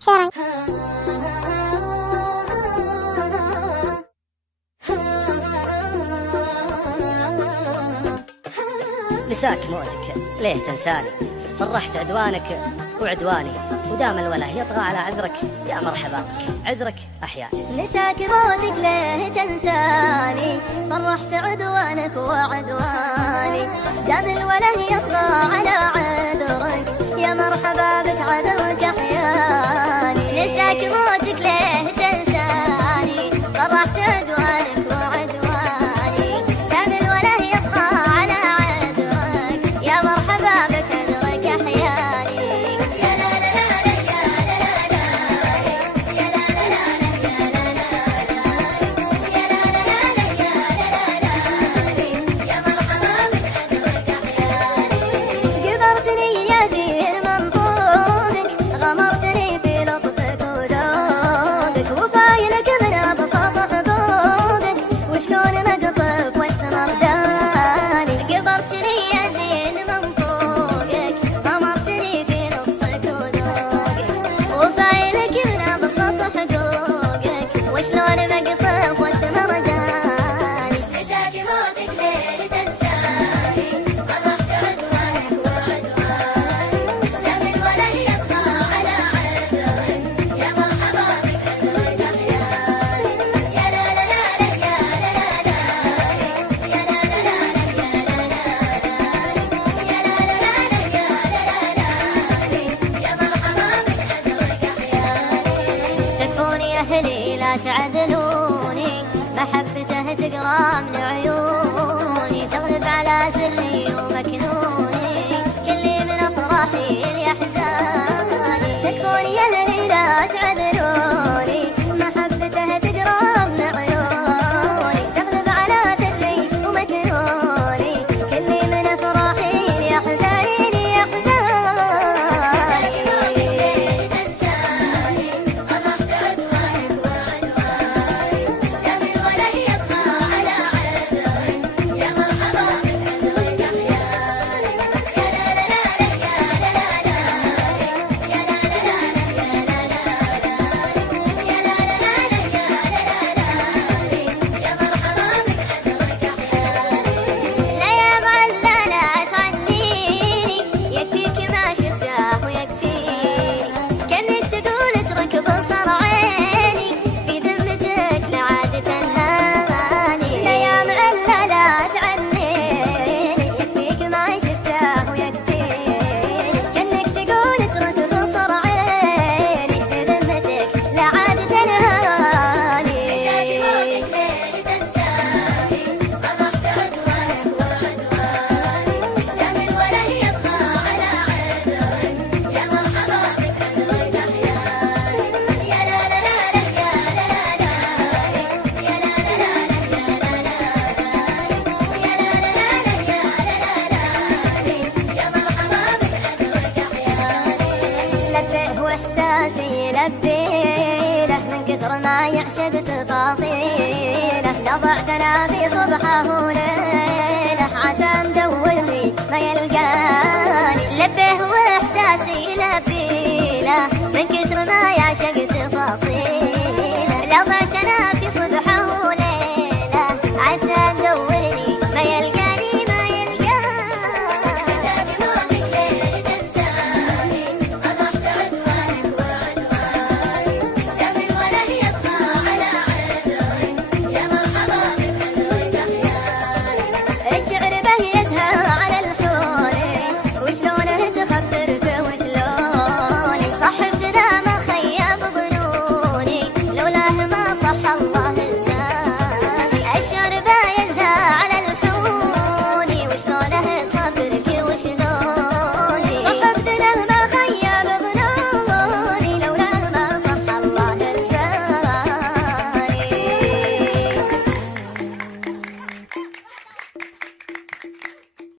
شرعا. نساك موتك ليه تنساني، فرحت عدوانك وعدواني، ودام الوله يطغى على عذرك يا مرحبا بك عذرك أحياني. نساك موتك ليه تنساني، فرحت عدوانك وعدواني، دام الوله يطغى على عذرك يا مرحبا بك عذرك أحياني. نساك موتك ليه تنساني، فرحت عدوانك وعدواني، دام الوله يطغى على عذرك يا مرحبا بك عذرك أحياني. غمرتني في لطفك وذوقك، وفايلك من أبسط حقوقك، وشلون مقطف والثمر داني. قبرتني يا زين من فوقك، غمرتني في لطفك وذوقك، وفايلك من أبسط حقوقك، وشلون مقطف والثمر داني. نساك موتك ليه تنساني، فرحت عدوانك وعدواني، دام الوله يطغى على عذرك يا مرحبا بك عذرك أحياني. يا لا لا لا لك يا لا لا لا، يا لا لا لا لك يا لا لا لا، يا لا لا لا لك يا لا لا لا، يا مرحبا بك عذرك أحياني. تكفوني أهلي لا تعذلوني، محبته تقرا من عيوني، تغلب على سري ومكنوني، كلي من أفراحي لأحزاني. تكفوني أهلي لا تعذلوني، محبته تقرا من عيوني، تغلب على سري ومكنوني، كلي من أفراحي لأحزاني لأحزاني. تنساني قربت عدوانك وعدواني، دام الوله يطغى على عذرك يا مرحبا بك عذرك أحياني. يا لا لا لا لك يا لا لا لا، يا لا لا لا لك يا لا لا لا، يا لا لا لا لك يا لا لا لا، يا مرحبا بك عذرك أحياني. لا يا معلنات عنيني، يكفيك ما شفته ويكفيني، كأنك تقول اترك بصر عيني، في ذمتك لعاد تنهاني. لا يا معلنات عنيني، يكفيك ما شفته ويكفيني، كأنك تقول اترك بصر عيني، في ذمتك لعاد تنهاني. نساك موتك ليه تنساني، فرحت عدوانك وعدواني، دام الوله يطغى على عذرك يا مرحبا بك عذرك أحياني. يا لا لا لا لك يا لا لا لا، يا لا لا لا لك يا لا لا لا، يا لا لا لا لك يا لا لا لا، يا مرحبا بك عذرك أحياني. لبيه وإحساسي لبيله، من كثر ما يعشق تفاصيله، نضعتنا في صبحه وليله، عسى مدورني ما يلقاني. لبيه وإحساسي لبيله، من كثر ما